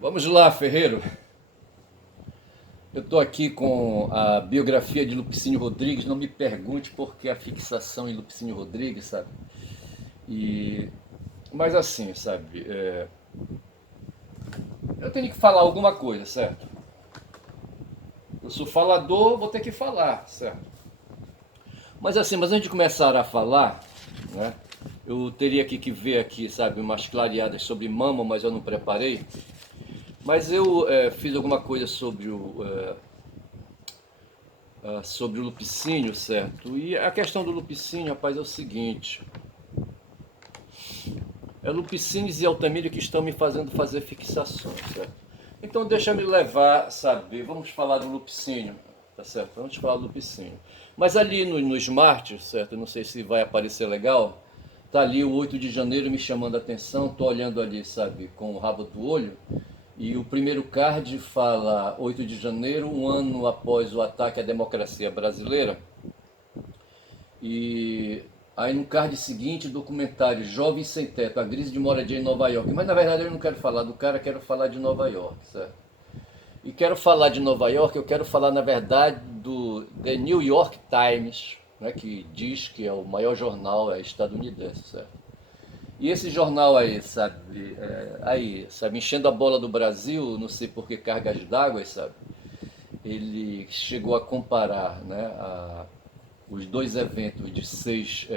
Vamos lá, Ferreiro. Eu estou aqui com a biografia de Lupicínio Rodrigues. Não me pergunte por que a fixação em Lupicínio Rodrigues, sabe? E mas assim, sabe? Eu tenho que falar alguma coisa, certo? Eu sou falador, vou ter que falar, certo? Mas assim, mas antes de começar a falar, né? Eu teria que ver aqui, sabe, umas clareadas sobre Mama, mas eu não preparei. Mas eu fiz alguma coisa sobre o Lupicínio, certo? E a questão do Lupicínio, rapaz, é o seguinte: é Lupicínios e Altamira que estão me fazendo fazer fixações, certo? Então deixa me levar, sabe? Vamos falar do Lupicínio, tá certo? Vamos falar do Lupicínio. Mas ali no Smart, certo? Não sei se vai aparecer legal. Tá ali o 8 de janeiro me chamando a atenção, tô olhando ali, sabe, com o rabo do olho. E o primeiro card fala 8 de janeiro, um ano após o ataque à democracia brasileira. E aí no card seguinte, documentário Jovem Sem Teto, a crise de moradia em Nova York. Mas na verdade eu não quero falar do cara, quero falar de Nova York, certo? E quero falar de Nova York, eu quero falar na verdade do The New York Times, né, que diz que é o maior jornal estadunidense, certo? E esse jornal aí, sabe, sabe, enchendo a bola do Brasil, não sei por que cargas d'água, sabe, ele chegou a comparar, né, os dois eventos de 6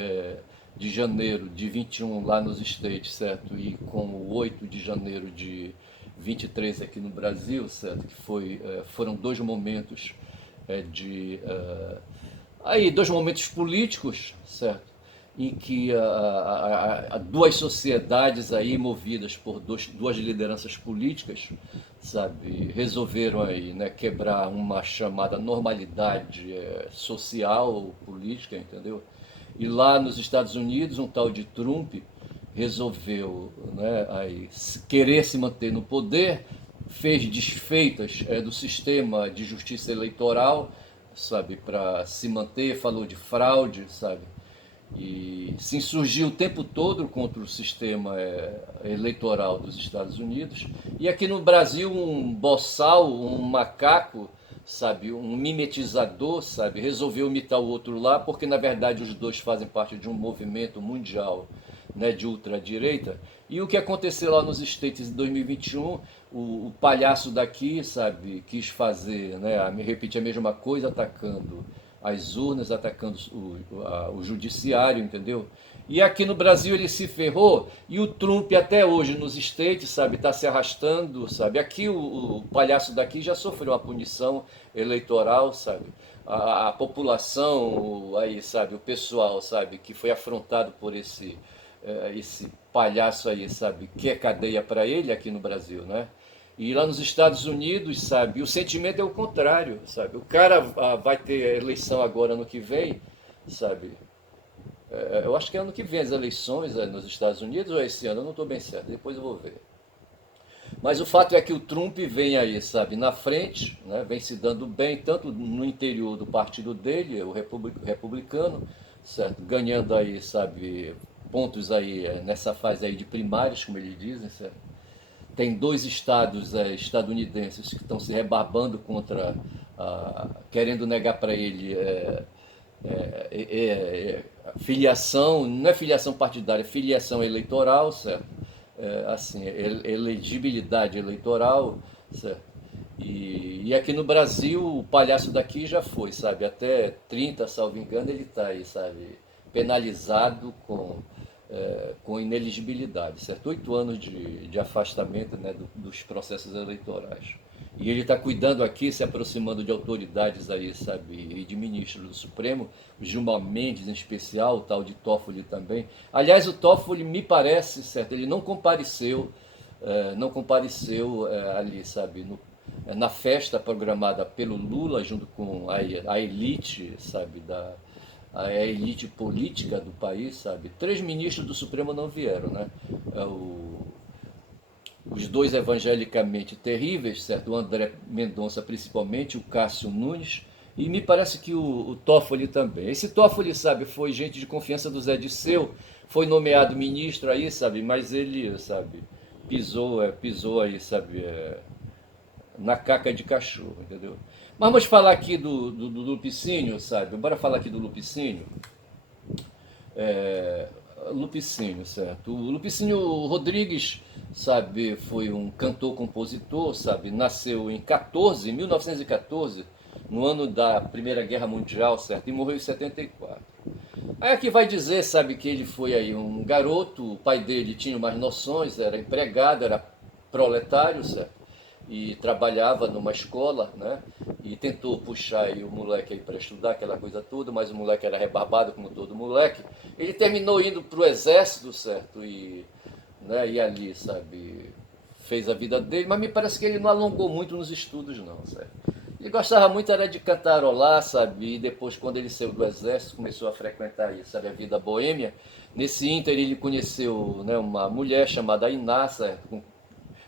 de janeiro de 21 lá nos States, certo? E com o 8 de janeiro de 23 aqui no Brasil, certo? Que foram dois momentos de dois momentos políticos, certo? Em que duas sociedades aí movidas por duas lideranças políticas, sabe, resolveram aí, né, quebrar uma chamada normalidade social, política, entendeu? E lá nos Estados Unidos, um tal de Trump resolveu, né, aí, querer se manter no poder, fez desfeitas do sistema de justiça eleitoral, sabe, para se manter, falou de fraude, sabe, e se insurgiu o tempo todo contra o sistema eleitoral dos Estados Unidos. E aqui no Brasil, um boçal, um macaco, sabe, um mimetizador, sabe, resolveu imitar o outro lá, porque na verdade os dois fazem parte de um movimento mundial, né, de ultradireita. E o que aconteceu lá nos States em 2021, o palhaço daqui, sabe, quis fazer, né, repetir a mesma coisa, atacando as urnas, atacando o judiciário, entendeu? E aqui no Brasil ele se ferrou e o Trump até hoje nos States, sabe, está se arrastando, sabe? Aqui o palhaço daqui já sofreu uma punição eleitoral, sabe? A população, aí, sabe, o pessoal, sabe, que foi afrontado por esse palhaço aí, sabe, que é cadeia para ele aqui no Brasil, né? E lá nos Estados Unidos, sabe, o sentimento é o contrário, sabe? O cara vai ter eleição agora no que vem, sabe? Eu acho que é ano que vem as eleições nos Estados Unidos ou é esse ano, eu não estou bem certo, depois eu vou ver. Mas o fato é que o Trump vem aí, sabe, na frente, né, vem se dando bem, tanto no interior do partido dele, o republicano, certo, ganhando aí, sabe, pontos aí nessa fase aí de primárias, como eles dizem, certo? Tem dois estados estadunidenses que estão se rebarbando contra, querendo negar para ele filiação, não é filiação partidária, é filiação eleitoral, certo? Assim, elegibilidade eleitoral, certo? E aqui no Brasil, o palhaço daqui já foi, sabe? Até 30, salvo engano, ele está aí, sabe? Penalizado com ineligibilidade, certo? 8 anos de afastamento, né, dos processos eleitorais. E ele está cuidando aqui, se aproximando de autoridades aí, sabe, e de ministros do Supremo, Gilmar Mendes em especial, o tal de Toffoli também. Aliás, o Toffoli me parece, certo, ele não compareceu ali, sabe, na festa programada pelo Lula, junto com a elite, sabe, a elite política do país, sabe? Três ministros do Supremo não vieram, né? Os dois evangelicamente terríveis, certo? O André Mendonça principalmente, o Cássio Nunes, e me parece que o Toffoli também. Esse Toffoli, sabe, foi gente de confiança do Zé Disseu, foi nomeado ministro aí, sabe, mas ele, sabe, pisou aí, sabe, na caca de cachorro, entendeu? Mas vamos falar aqui do Lupicínio, sabe? Bora falar aqui do Lupicínio. É, Lupicínio, certo? O Lupicínio Rodrigues, sabe, foi um cantor-compositor, sabe? Nasceu em 1914, no ano da Primeira Guerra Mundial, certo? E morreu em 74. Aí aqui vai dizer, sabe, que ele foi aí um garoto, o pai dele tinha umas noções, era empregado, era proletário, certo? E trabalhava numa escola, né? E tentou puxar aí o moleque aí para estudar, aquela coisa toda, mas o moleque era rebarbado como todo moleque. Ele terminou indo para o exército, certo? E, né, e ali, sabe, fez a vida dele, mas me parece que ele não alongou muito nos estudos, não, certo? Ele gostava muito era de cantarolar, sabe? E depois, quando ele saiu do exército, começou a frequentar aí, sabe, a vida boêmia. Nesse ínter ele conheceu, né, uma mulher chamada Iná, certo?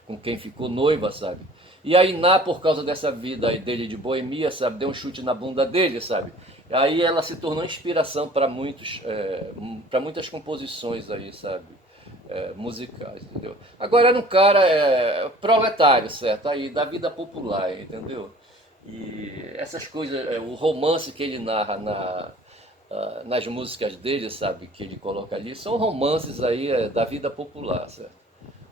Com quem ficou noiva, sabe? E a Iná, por causa dessa vida aí dele de boemia, sabe, deu um chute na bunda dele, sabe? Aí ela se tornou inspiração para para muitas composições aí, sabe? Musicais, entendeu? Agora era um cara proletário, certo? Aí da vida popular, entendeu? E essas coisas, o romance que ele narra nas músicas dele, sabe, que ele coloca ali, são romances aí da vida popular, certo?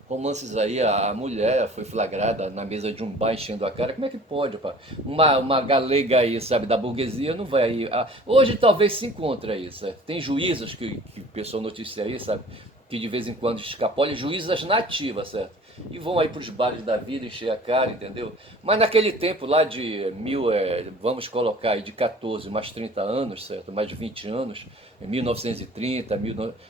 Romances aí, a mulher foi flagrada na mesa de um bar enchendo a cara. Como é que pode, pá? Uma galega aí, sabe, da burguesia não vai aí. Hoje talvez se encontre aí, certo? Tem juízas que o pessoal noticia aí, sabe, que de vez em quando escapolem, juízas nativas, certo? E vão aí para os bares da vida encher a cara, entendeu? Mas naquele tempo lá vamos colocar aí de 14 mais 30 anos, certo? Mais de 20 anos, em 1930,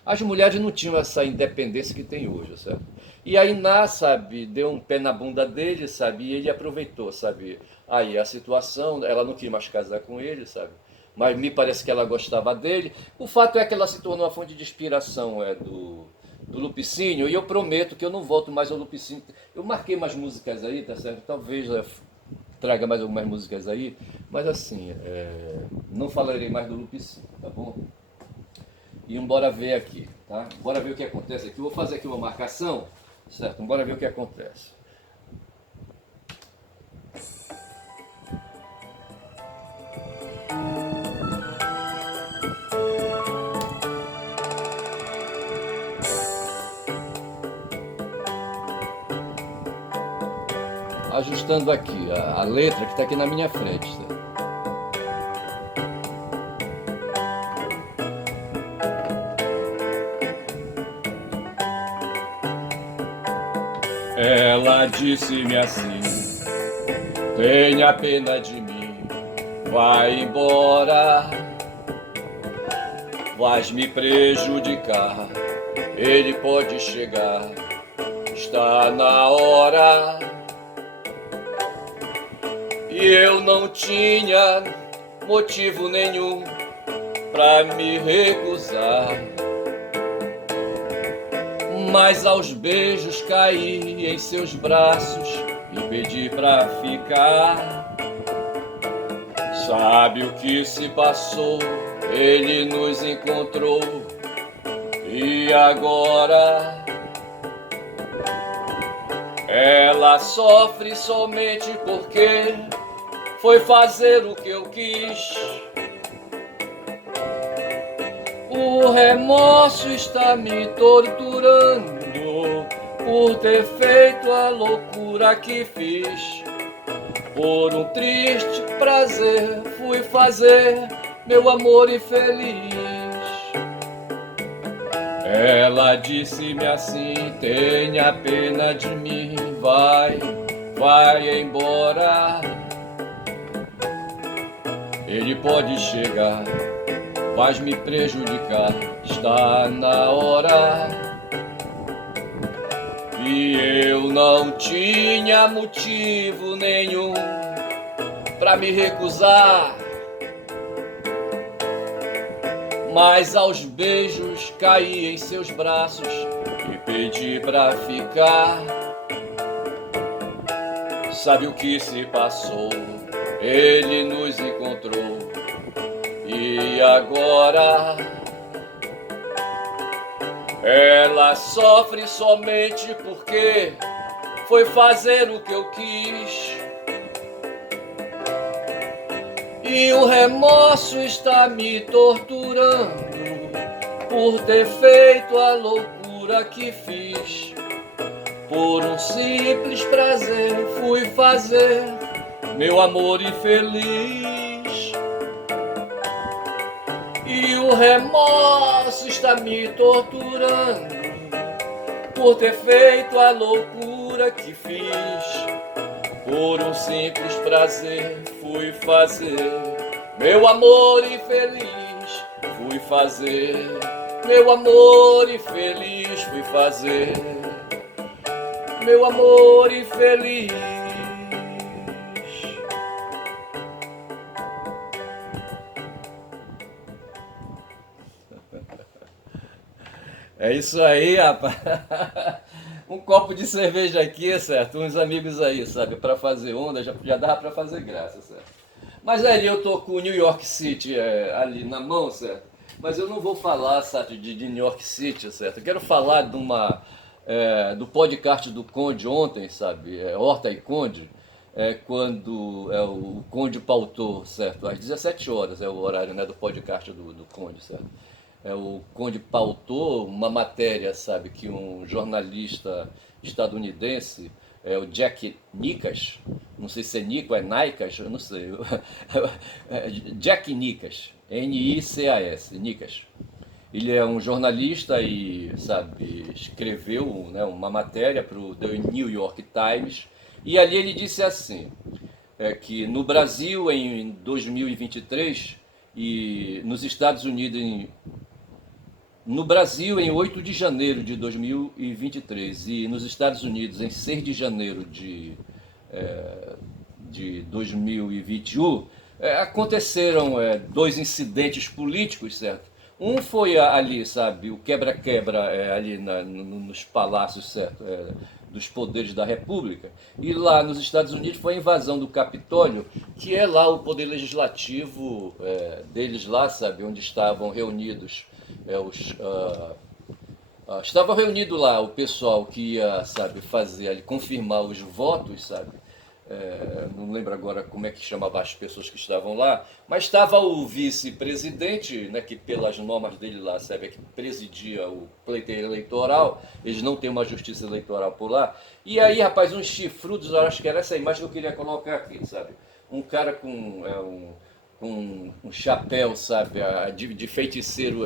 as mulheres não tinham essa independência que tem hoje, certo? E a Iná, sabe, deu um pé na bunda dele, sabe, e ele aproveitou, sabe, aí a situação, ela não queria mais casar com ele, sabe, mas me parece que ela gostava dele. O fato é que ela se tornou a fonte de inspiração do Lupicínio, e eu prometo que eu não volto mais ao Lupicínio. Eu marquei umas músicas aí, tá certo? Talvez traga mais algumas músicas aí, mas assim, não falarei mais do Lupicínio, tá bom? E bora ver aqui, tá? Bora ver o que acontece aqui. Eu vou fazer aqui uma marcação, certo? Bora ver o que acontece. Ajustando aqui a letra que está aqui na minha frente, certo? Ela disse-me assim: tenha pena de mim, vai embora, vais me prejudicar, ele pode chegar, está na hora. E eu não tinha motivo nenhum pra me recusar, mas aos beijos caí em seus braços e pedi pra ficar. Sabe o que se passou? Ele nos encontrou e agora ela sofre somente porque foi fazer o que eu quis. O remorso está me torturando por ter feito a loucura que fiz. Por um triste prazer fui fazer meu amor infeliz. Ela disse-me assim: tenha pena de mim, vai embora. Ele pode chegar, vais me prejudicar, está na hora. E eu não tinha motivo nenhum pra me recusar, mas aos beijos caí em seus braços e pedi pra ficar. Sabe o que se passou? Ele nos encontrou e agora Ela sofre somente porque foi fazer o que eu quis. E o remorso está me torturando por ter feito a loucura que fiz. Por um simples prazer fui fazer meu amor infeliz. E o remorso está me torturando por ter feito a loucura que fiz. Por um simples prazer fui fazer meu amor infeliz. Fui fazer meu amor infeliz. Fui fazer meu amor infeliz. É isso aí, rapaz. Um copo de cerveja aqui, certo? Uns amigos aí, sabe? Pra fazer onda, já dava pra fazer graça, certo? Mas ali eu tô com o New York City ali na mão, certo? Mas eu não vou falar, sabe, de New York City, certo? Eu quero falar do podcast do Conde ontem, sabe? Horta e Conde, quando o Conde pautou, certo? Às 17 horas é o horário, né, do podcast do Conde, certo? O Conde pautou uma matéria, sabe, que um jornalista estadunidense, o Jack Nicas, não sei se é Nico, é Nicas, eu não sei, Jack Nicas, Nicas, Nicas. Ele é um jornalista e, sabe, escreveu, né, uma matéria para o The New York Times, e ali ele disse assim, que no Brasil em 2023 e nos Estados Unidos no Brasil, em 8 de janeiro de 2023 e nos Estados Unidos, em 6 de janeiro de 2021, aconteceram dois incidentes políticos, certo? Um foi ali, sabe, o quebra-quebra ali nos palácios, certo? Dos poderes da República. E lá nos Estados Unidos foi a invasão do Capitólio, que é lá o poder legislativo deles lá, sabe, onde estavam reunidos estava reunido lá o pessoal que ia, sabe, fazer ali, confirmar os votos, sabe? Não lembro agora como é que chamava as pessoas que estavam lá, mas estava o vice-presidente, né, que pelas normas dele lá, sabe, que presidia o pleito eleitoral, eles não têm uma justiça eleitoral por lá, e aí, rapaz, uns chifrudos, eu acho que era essa imagem que eu queria colocar aqui, sabe, um cara com um chapéu, sabe, de feiticeiro,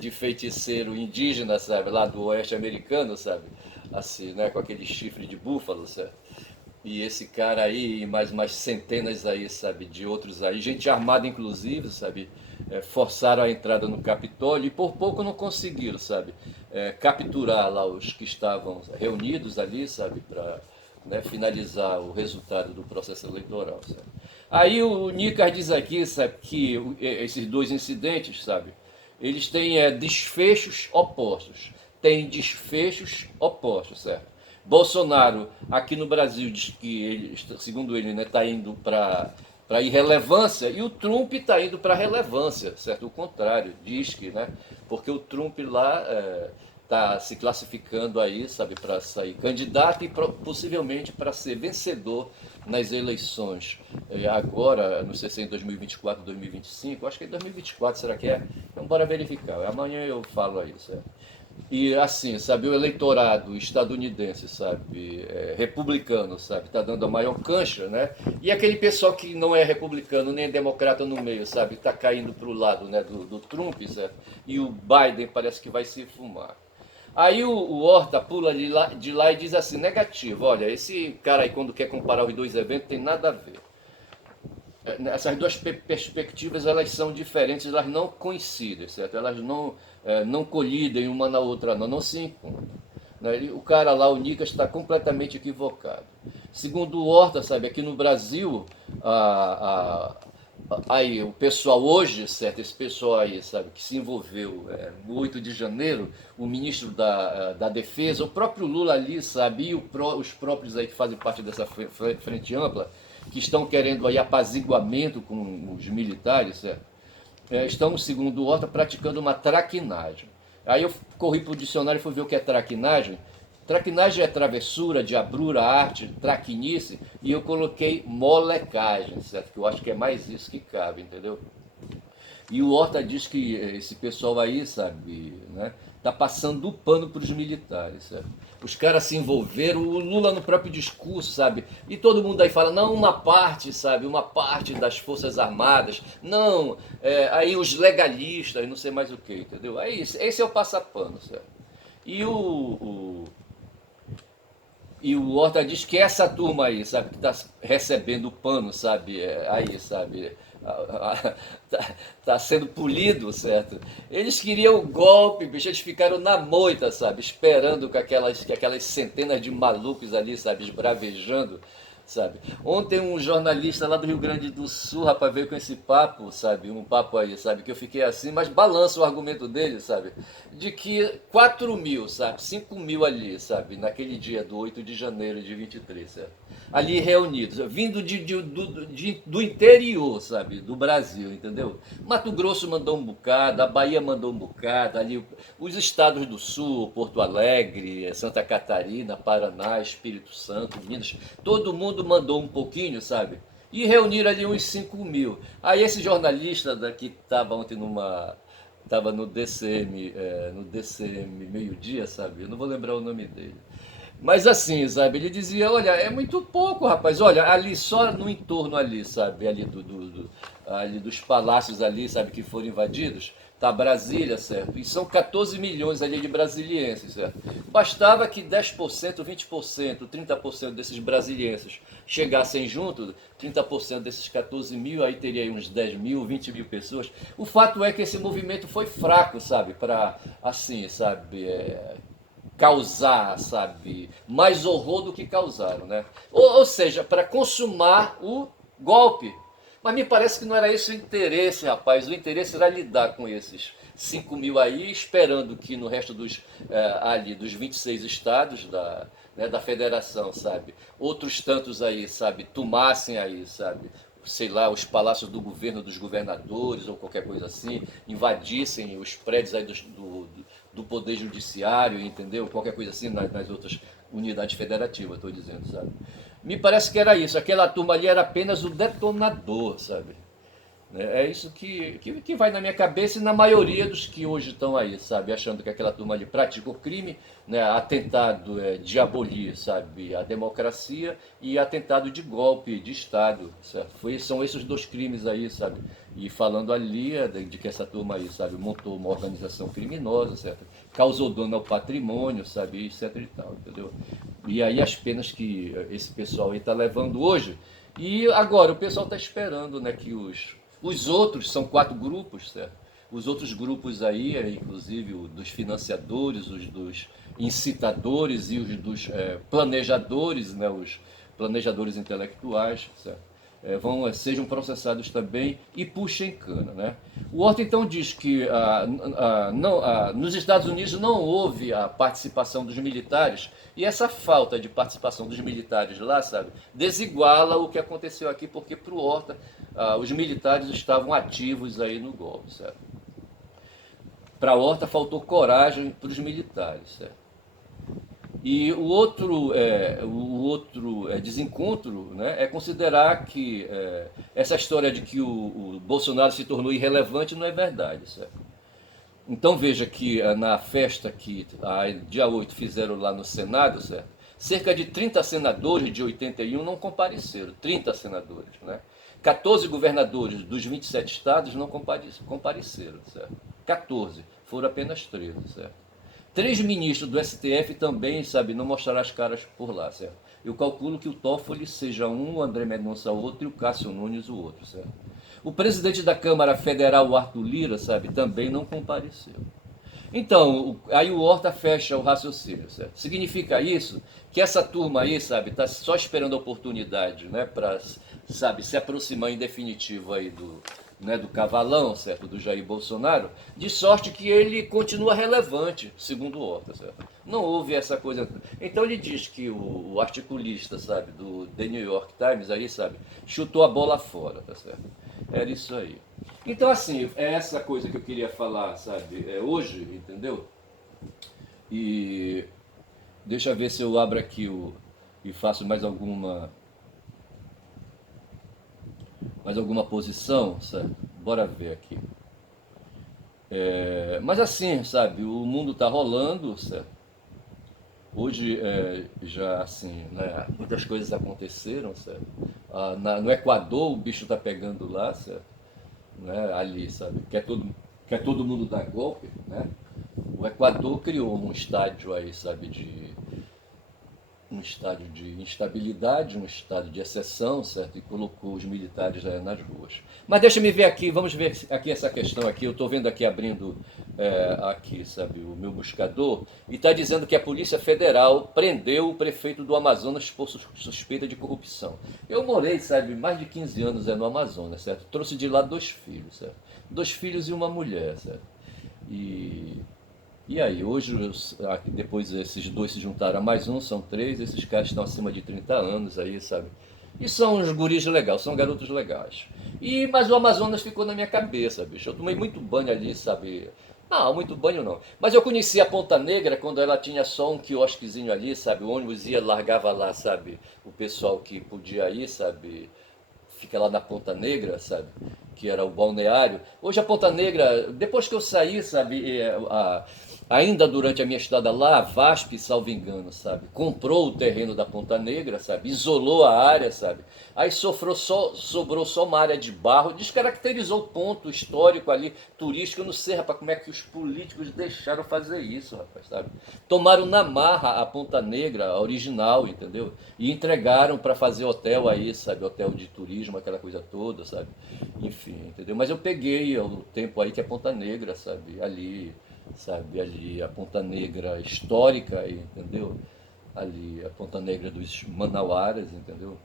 de feiticeiro indígena, sabe, lá do oeste americano, sabe, assim, né, com aquele chifre de búfalo, sabe. E esse cara aí, mais centenas aí, sabe, de outros aí, gente armada inclusive, sabe, forçaram a entrada no Capitólio e por pouco não conseguiram, sabe, capturar lá os que estavam reunidos ali, sabe, para, né, finalizar o resultado do processo eleitoral, sabe. Aí o Nicas diz aqui, sabe, que esses dois incidentes, sabe, eles têm desfechos opostos. Tem desfechos opostos, certo? Bolsonaro, aqui no Brasil, diz que, ele, segundo ele, está indo para irrelevância, e o Trump está indo para relevância, certo? O contrário, diz que, né? Porque o Trump lá está se classificando aí, sabe, para sair candidato e possivelmente para ser vencedor nas eleições. Agora, não sei se é em 2024, 2025, acho que é em 2024, será que é? Então bora verificar, amanhã eu falo aí, certo? E assim, sabe, o eleitorado estadunidense, sabe, republicano, sabe, tá dando a maior cancha, né? E aquele pessoal que não é republicano nem democrata no meio, sabe, tá caindo pro lado, né, do Trump, certo? E o Biden parece que vai se fumar. Aí o Horta pula de lá e diz assim, negativo, olha, esse cara aí quando quer comparar os dois eventos tem nada a ver. Essas duas perspectivas elas são diferentes, elas não coincidem, certo? Elas não colidem uma na outra, não se encontram. Né? O cara lá, o Nicas, está completamente equivocado. Segundo o Horta, sabe, aqui no Brasil, aí o pessoal hoje, certo, esse pessoal aí, sabe, que se envolveu no 8 de janeiro, o ministro da Defesa, o próprio Lula ali, sabe, e os próprios aí que fazem parte dessa frente ampla, que estão querendo aí apaziguamento com os militares, certo? Estão, segundo o Horta, praticando uma traquinagem. Aí eu corri pro dicionário e fui ver o que é traquinagem. Traquinagem é travessura, diabrura, arte, traquinice, e eu coloquei molecagem, certo? Que eu acho que é mais isso que cabe, entendeu? E o Horta diz que esse pessoal aí, sabe, né, tá passando o pano para os militares, sabe? Os caras se envolveram, o Lula no próprio discurso, sabe? E todo mundo aí fala, não, uma parte, sabe? Uma parte das Forças Armadas, não, aí os legalistas, não sei mais o que, entendeu? Aí esse é o passapano, sabe? E o Horta diz que essa turma aí, sabe, que está recebendo o pano, sabe, aí, sabe, tá sendo polido, certo? Eles queriam o golpe, bicho, eles ficaram na moita, sabe, esperando que aquelas centenas de malucos ali, sabe, esbravejando, sabe. Ontem um jornalista lá do Rio Grande do Sul, rapaz, veio com esse papo, sabe, um papo aí, sabe, que eu fiquei assim, mas balança o argumento dele, sabe, de que 4 mil, sabe, 5 mil ali, sabe, naquele dia do 8 de janeiro de 23, certo? Ali reunidos, vindo do interior, sabe, do Brasil, entendeu? Mato Grosso mandou um bocado, a Bahia mandou um bocado, ali os estados do Sul, Porto Alegre, Santa Catarina, Paraná, Espírito Santo, Minas, todo mundo mandou um pouquinho, sabe? E reuniram ali uns 5 mil. Aí esse jornalista que estava ontem estava no DCM meio-dia, sabe? Eu não vou lembrar o nome dele. Mas assim, sabe, ele dizia, olha, é muito pouco, rapaz, olha, ali só no entorno ali, sabe, ali ali dos palácios ali, sabe, que foram invadidos, tá Brasília, certo? E são 14 milhões ali de brasilienses, certo? Bastava que 10%, 20%, 30% desses brasilienses chegassem junto, 30% desses 14 mil, aí teria aí uns 10 mil, 20 mil pessoas. O fato é que esse movimento foi fraco, sabe, para, assim, sabe, causar, sabe, mais horror do que causaram, né? Ou seja, para consumar o golpe. Mas me parece que não era esse o interesse, rapaz. O interesse era lidar com esses 5 mil aí, esperando que no resto ali, dos 26 estados da federação, sabe, outros tantos aí, sabe, tomassem aí, sabe, sei lá, os palácios do governo, dos governadores ou qualquer coisa assim, invadissem os prédios aí do Poder Judiciário, entendeu? Qualquer coisa assim nas outras unidades federativas, estou dizendo, sabe? Me parece que era isso, aquela turma ali era apenas o detonador, sabe? É isso que vai na minha cabeça e na maioria dos que hoje estão aí, sabe? Achando que aquela turma ali pratica o crime, né? Atentado de abolir, sabe? A democracia e atentado de golpe de Estado, certo? São esses dois crimes aí, sabe? E falando ali de que essa turma aí, sabe? Montou uma organização criminosa, certo? Causou dano ao patrimônio, sabe? Etc e tal, entendeu? E aí as penas que esse pessoal aí está levando hoje. E agora o pessoal está esperando, né, que os outros são 4 grupos, certo? Os outros grupos aí, inclusive dos financiadores, os dos incitadores e os dos planejadores, né, os planejadores intelectuais, certo? Sejam processados também e puxem cana, né? O Horta então diz que nos Estados Unidos não houve a participação dos militares e essa falta de participação dos militares lá, sabe, desiguala o que aconteceu aqui, porque para o Horta os militares estavam ativos aí no golpe, certo? Para a Horta faltou coragem para os militares, certo? E o outro desencontro, né, é considerar que essa história de que o Bolsonaro se tornou irrelevante não é verdade, certo? Então veja que na festa que dia 8 fizeram lá no Senado, certo? Cerca de 30 senadores de 81 não compareceram, 30 senadores, né? 14 governadores dos 27 estados não compareceram, certo? 14, foram apenas 13, certo? 3 ministros do STF também, sabe, não mostraram as caras por lá, certo? Eu calculo que o Toffoli seja um, o André Mendonça outro e o Cássio Nunes o outro, certo? O presidente da Câmara Federal, o Arthur Lira, sabe, também não compareceu. Então, aí o Horta fecha o raciocínio, certo? Significa isso que essa turma aí, sabe, está só esperando a oportunidade, né, para, sabe, se aproximar em definitivo aí do cavalão, certo, do Jair Bolsonaro, de sorte que ele continua relevante, segundo o Horta, certo? Não houve essa coisa. Então ele diz que o articulista, sabe, do The New York Times aí, sabe, chutou a bola fora, tá certo? Era isso aí. Então, assim, é essa coisa que eu queria falar, sabe, hoje, entendeu? E deixa eu ver se eu abro aqui e faço mais alguma posição, sabe? Bora ver aqui. Mas assim, sabe, o mundo tá rolando, certo? Hoje já assim, né, muitas coisas aconteceram, certo? No Equador o bicho tá pegando lá, certo? Né, ali, sabe? Quer todo mundo dar golpe, né? O Equador criou um estádio aí, sabe, um estádio de instabilidade, um estádio de exceção, certo? E colocou os militares nas ruas. Mas deixa me ver aqui, vamos ver aqui essa questão aqui. Eu estou vendo aqui, abrindo aqui, sabe, o meu buscador, e está dizendo que a Polícia Federal prendeu o prefeito do Amazonas por suspeita de corrupção. Eu morei, sabe, mais de 15 anos no Amazonas, certo? Trouxe de lá 2 filhos, certo? 2 filhos e uma mulher, certo? E e aí, hoje, depois esses 2 se juntaram a mais um, são 3, esses caras estão acima de 30 anos aí, sabe? E são uns guris legais, são garotos legais. Mas o Amazonas ficou na minha cabeça, bicho. Eu tomei muito banho ali, sabe? Não, muito banho não. Mas eu conheci a Ponta Negra quando ela tinha só um quiosquezinho ali, sabe? O ônibus ia, largava lá, sabe? O pessoal que podia ir, sabe? Fica lá na Ponta Negra, sabe? Que era o balneário. Hoje a Ponta Negra, depois que eu saí, sabe? Ainda durante a minha estada lá, a VASP, salvo engano, sabe? Comprou o terreno da Ponta Negra, sabe? Isolou a área, sabe? Aí sobrou só uma área de barro, descaracterizou o ponto histórico ali, turístico. Eu não sei, rapaz, como é que os políticos deixaram fazer isso, rapaz, sabe? Tomaram na marra a Ponta Negra, a original, entendeu? E entregaram para fazer hotel aí, sabe? Hotel de turismo, aquela coisa toda, sabe? Enfim, entendeu? Mas eu peguei o tempo aí que é Ponta Negra, sabe? Ali a Ponta Negra histórica, entendeu? Ali a Ponta Negra dos Manauaras, entendeu?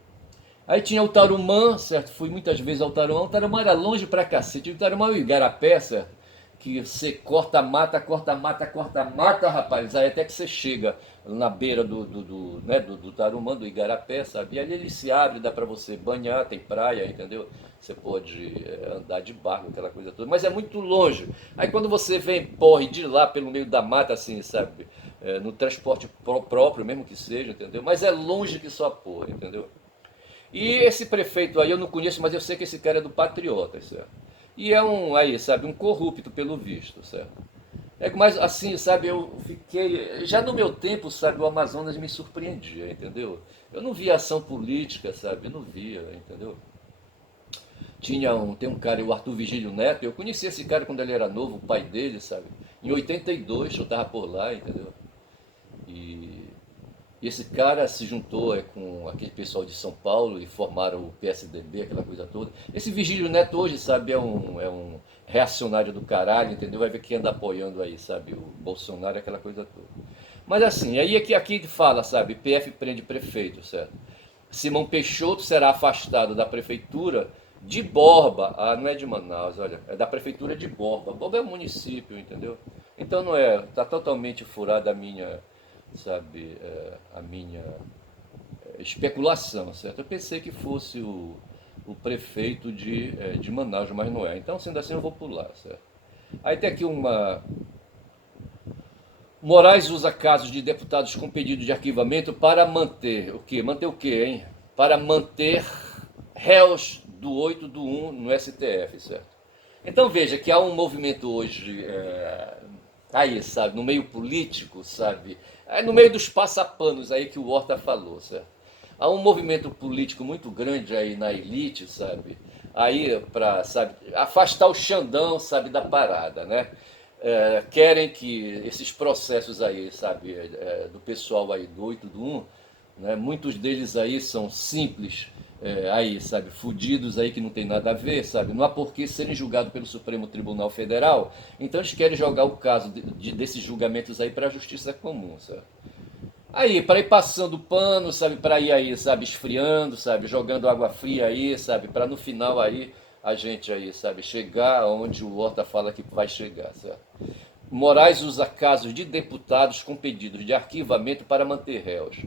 Aí tinha o Tarumã, certo? Fui muitas vezes ao Tarumã. O Tarumã era longe pra cacete. O Tarumã é o Igarapé, certo? Que você corta, mata, corta, mata, corta, mata, rapaz. Aí até que você chega na beira do Tarumã, do Igarapé, sabe? E ali ele se abre, dá pra você banhar, tem praia, entendeu? Você pode andar de barco, aquela coisa toda. Mas é muito longe. Aí quando você vem, porre de lá pelo meio da mata, assim, sabe? No transporte próprio, mesmo que seja, entendeu? Mas é longe que só porra, entendeu? E esse prefeito aí eu não conheço, mas eu sei que esse cara é do Patriota, certo? E é aí, sabe, um corrupto pelo visto, certo? Mas assim, sabe, eu fiquei. Já no meu tempo, sabe, o Amazonas me surpreendia, entendeu? Eu não via ação política, sabe? Eu não via, entendeu? Tem um cara, o Arthur Vigílio Neto, eu conheci esse cara quando ele era novo, o pai dele, sabe? Em 82, eu tava por lá, entendeu? E e esse cara se juntou com aquele pessoal de São Paulo e formaram o PSDB, aquela coisa toda. Esse Vigílio Neto hoje, sabe, é um reacionário do caralho, entendeu? Vai ver quem anda apoiando aí, sabe, o Bolsonaro, aquela coisa toda. Mas assim, aí é que aqui fala, sabe, PF prende prefeito, certo? Simão Peixoto será afastado da prefeitura de Borba. Não é de Manaus, olha, é da prefeitura de Borba. Borba é um município, entendeu? Então não é, tá totalmente furada a minha especulação, certo? Eu pensei que fosse o prefeito de Manaus, mas não é. Então, sendo assim, eu vou pular, certo? Aí tem aqui uma. Moraes usa casos de deputados com pedido de arquivamento para manter o quê? Manter o quê, hein? Para manter réus do 8 do 1 no STF, certo? Então veja que há um movimento hoje aí, sabe, no meio político, sabe, no meio dos passapanos aí que o Horta falou, certo? Há um movimento político muito grande aí na elite, sabe, aí para, sabe, afastar o Xandão, sabe, da parada, né? Querem que esses processos aí, sabe, do pessoal aí do 8 do 1, né, muitos deles aí são simples, aí, sabe, fudidos aí que não tem nada a ver, sabe, não há por que serem julgados pelo Supremo Tribunal Federal, então eles querem jogar o caso desses julgamentos aí para a justiça comum, sabe. Aí, para ir passando pano, sabe, para ir aí, sabe, esfriando, sabe, jogando água fria aí, sabe, para no final aí a gente aí, sabe, chegar onde o Horta fala que vai chegar, certo? Moraes usa casos de deputados com pedidos de arquivamento para manter réus.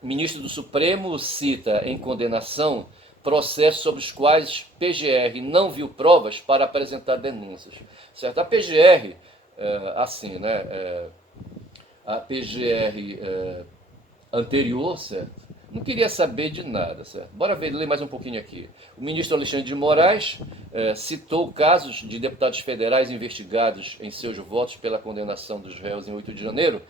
O ministro do Supremo cita em condenação processos sobre os quais PGR não viu provas para apresentar denúncias. Certo? A PGR, assim, né? a PGR anterior, certo? Não queria saber de nada, certo? Bora ler mais um pouquinho aqui. O ministro Alexandre de Moraes citou casos de deputados federais investigados em seus votos pela condenação dos réus em 8 de janeiro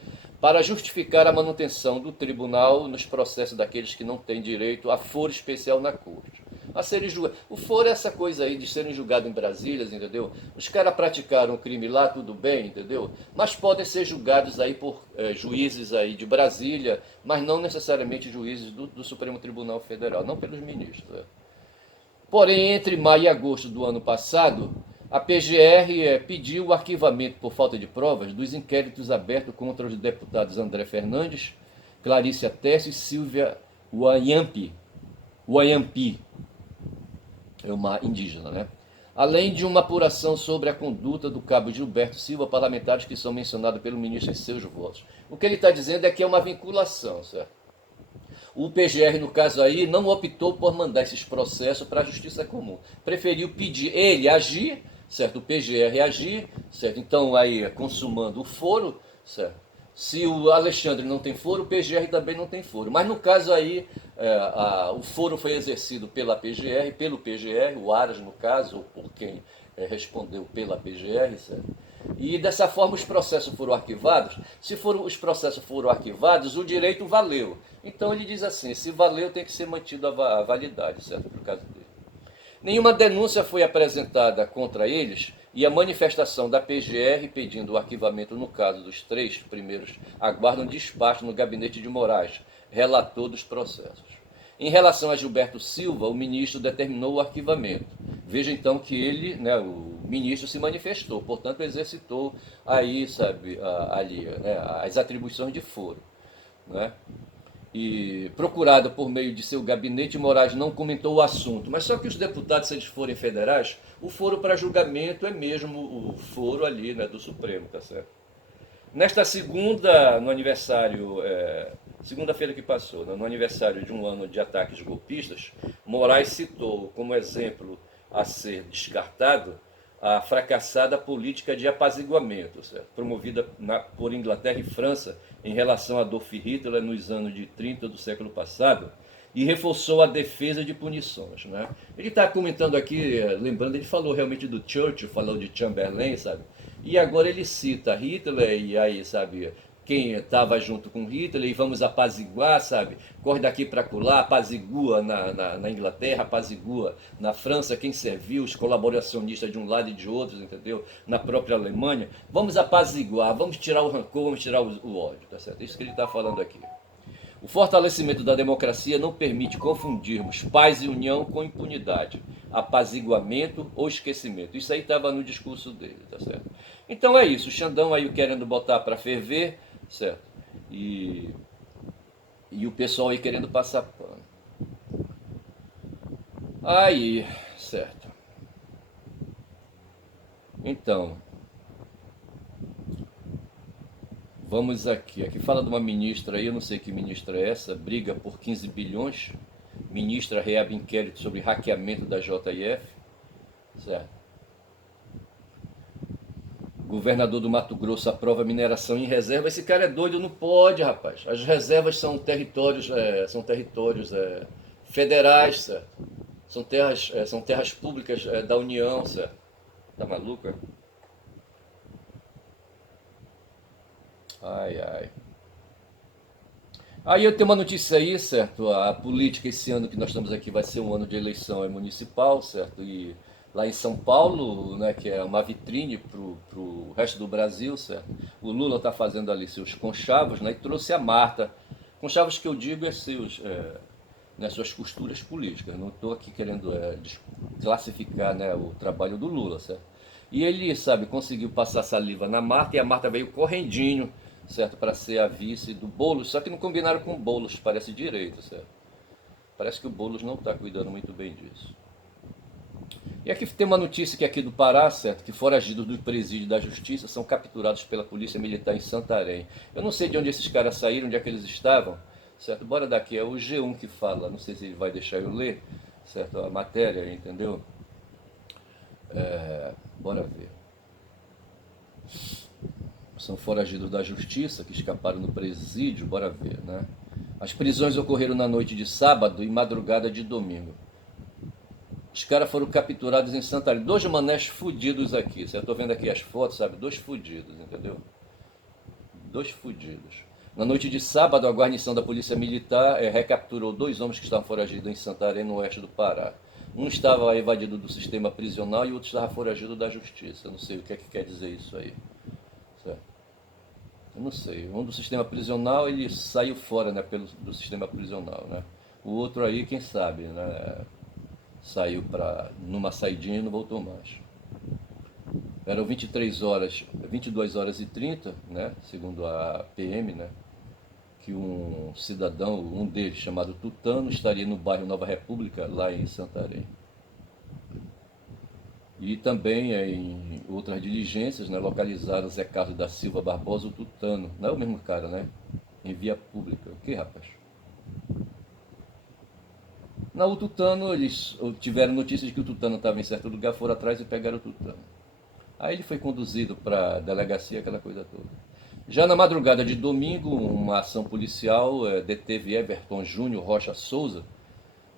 para justificar a manutenção do tribunal nos processos daqueles que não têm direito a foro especial na corte. A serem julgados. O foro é essa coisa aí de serem julgados em Brasília, entendeu? Os caras praticaram o crime lá, tudo bem, entendeu? Mas podem ser julgados aí por juízes aí de Brasília, mas não necessariamente juízes do Supremo Tribunal Federal, não pelos ministros. Porém, entre maio e agosto do ano passado, a PGR pediu o arquivamento por falta de provas dos inquéritos abertos contra os deputados André Fernandes, Clarícia Tessio e Silvia Wayampi. É uma indígena, né? Além de uma apuração sobre a conduta do cabo Gilberto Silva, parlamentares que são mencionados pelo ministro em seus votos. O que ele está dizendo é que é uma vinculação, certo? O PGR, no caso aí, não optou por mandar esses processos para a Justiça Comum. Preferiu pedir ele agir, certo? O PGR agir, certo? Então, aí, consumando o foro, certo? Se o Alexandre não tem foro, o PGR também não tem foro. Mas no caso aí, o foro foi exercido pela PGR, pelo PGR, o Aras no caso, ou por quem respondeu pela PGR, certo? E dessa forma os processos foram arquivados. Se os processos foram arquivados, o direito valeu. Então ele diz assim, se valeu tem que ser mantida a validade, certo? Por caso dele. Nenhuma denúncia foi apresentada contra eles e a manifestação da PGR pedindo o arquivamento no caso dos 3 primeiros aguardam despacho no gabinete de Moraes, relator dos processos. Em relação a Gilberto Silva, o ministro determinou o arquivamento. Veja então que ele, né, o ministro se manifestou, portanto exercitou aí, sabe, ali, né, as atribuições de foro, né? E procurado por meio de seu gabinete, Moraes não comentou o assunto. Mas só que os deputados, se eles forem federais, o foro para julgamento é mesmo o foro ali, né, do Supremo, tá certo? Nesta segunda, no aniversário, segunda-feira que passou, no aniversário de um ano de ataques golpistas, Moraes citou como exemplo a ser descartado a fracassada política de apaziguamento, certo? Promovida por Inglaterra e França em relação a Adolf Hitler nos anos de 30 do século passado, e reforçou a defesa de punições, né? Ele está comentando aqui, lembrando, ele falou realmente do Churchill, falou de Chamberlain, sabe? E agora ele cita Hitler e aí, sabe, quem estava junto com Hitler, e vamos apaziguar, sabe? Corre daqui para colar, apazigua na Inglaterra, apazigua na França, quem serviu, os colaboracionistas de um lado e de outro, entendeu? Na própria Alemanha. Vamos apaziguar, vamos tirar o rancor, vamos tirar o ódio, tá certo? Isso que ele está falando aqui. O fortalecimento da democracia não permite confundirmos paz e união com impunidade, apaziguamento ou esquecimento. Isso aí estava no discurso dele, tá certo? Então é isso, o Xandão aí querendo botar para ferver, certo? E o pessoal aí querendo passar pano. Aí, certo. Então, vamos aqui. Aqui fala de uma ministra aí, eu não sei que ministra é essa, briga por 15 bilhões. Ministra reabre inquérito sobre hackeamento da JF, certo? Governador do Mato Grosso aprova mineração em reserva. Esse cara é doido, não pode, rapaz. As reservas são territórios, federais, certo? São terras públicas da União, certo? Tá maluco? Ai, ai. Aí eu tenho uma notícia aí, certo? A política esse ano que nós estamos aqui vai ser um ano de eleição municipal, certo? E lá em São Paulo, né, que é uma vitrine para o resto do Brasil, certo? O Lula está fazendo ali seus conchavos, né, e trouxe a Marta. Conchavos que eu digo é né, suas costuras políticas. Não estou aqui querendo classificar, né, o trabalho do Lula, certo? E ele, sabe, conseguiu passar saliva na Marta e a Marta veio correndinho, certo, para ser a vice do Boulos, só que não combinaram com o Boulos, parece direito, certo? Parece que o Boulos não está cuidando muito bem disso. E aqui tem uma notícia que aqui do Pará, certo, que foragidos do presídio da Justiça são capturados pela Polícia Militar em Santarém. Eu não sei de onde esses caras saíram, onde é que eles estavam, certo? Bora daqui, é o G1 que fala, não sei se ele vai deixar eu ler, certo, a matéria, entendeu? Bora ver. são foragidos da justiça que escaparam no presídio, bora ver, né? As prisões ocorreram na noite de sábado e madrugada de domingo. Os caras foram capturados em Santarém. Dois manés fudidos aqui. Eu tô vendo aqui as fotos, sabe? Dois fudidos, entendeu? Dois fudidos. Na noite de sábado, a guarnição da Polícia Militar recapturou dois homens que estavam foragidos em Santarém, no oeste do Pará. Um estava evadido do sistema prisional e o outro estava foragido da justiça. Eu não sei o que é que quer dizer isso aí. Certo? Eu não sei. Um do sistema prisional, ele saiu fora, né, do sistema prisional, né? O outro aí, quem sabe, né? Saiu numa saidinha e não voltou mais. Eram 22 horas e 30, né, segundo a PM, né, que um cidadão, um deles, chamado Tutano, estaria no bairro Nova República, lá em Santarém. E também em outras diligências, né, localizaram Zé Carlos da Silva Barbosa, o Tutano. Não é o mesmo cara, né? Em via pública. O que, rapaz? Na o Tutano, eles tiveram notícia de que o Tutano estava em certo lugar, foram atrás e pegaram o Tutano. Aí ele foi conduzido para a delegacia, aquela coisa toda. Já na madrugada de domingo, uma ação policial deteve Everton Júnior Rocha Souza,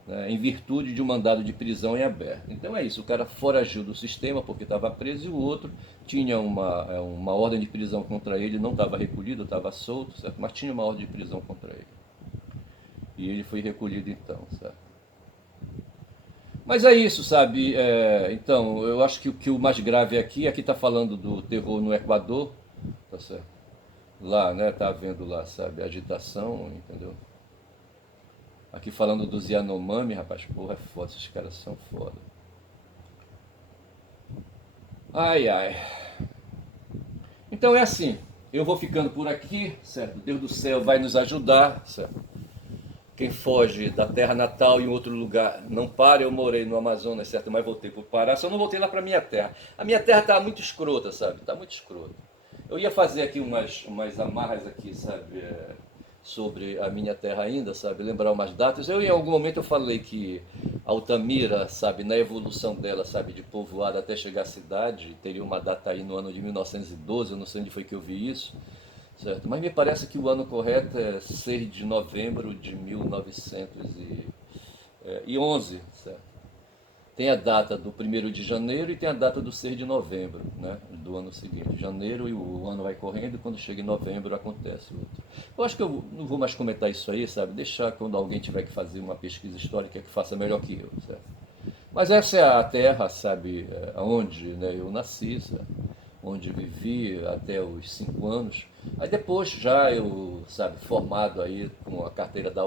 né, em virtude de um mandado de prisão em aberto. Então é isso, o cara foragiu do sistema porque estava preso e o outro tinha uma ordem de prisão contra ele, não estava recolhido, estava solto, certo? Mas tinha uma ordem de prisão contra ele. E ele foi recolhido então, certo? Mas é isso, sabe? Então, eu acho que o mais grave aqui está falando do terror no Equador, tá certo? Lá, né? Tá havendo lá, sabe? Agitação, entendeu? Aqui falando dos Yanomami, rapaz, porra, é foda, esses caras são foda. Ai, ai. Então é assim, eu vou ficando por aqui, certo? Deus do céu vai nos ajudar, certo? Quem foge da terra natal em outro lugar não para. Eu morei no Amazonas, certo? Mas voltei para o Pará, só não voltei lá para minha terra. A minha terra tá muito escrota, sabe? Tá muito escrota. Eu ia fazer aqui umas amarras aqui, sabe? Sobre a minha terra ainda, sabe? Lembrar umas datas. Em algum momento eu falei que Altamira, sabe? Na evolução dela, sabe? De povoado até chegar à cidade, teria uma data aí no ano de 1912, eu não sei onde foi que eu vi isso. Certo? Mas me parece que o ano correto é 6 de novembro de 1911. Certo? Tem a data do 1º de janeiro e tem a data do 6 de novembro, né, do ano seguinte. Janeiro e o ano vai correndo e quando chega em novembro acontece outro. Eu acho que eu não vou mais comentar isso aí, sabe? Deixar quando alguém tiver que fazer uma pesquisa histórica que faça melhor que eu. Certo? Mas essa é a terra, sabe, onde, né, eu nasci, sabe? Onde vivi até os 5 anos. Aí depois já eu, sabe, formado aí com a carteira da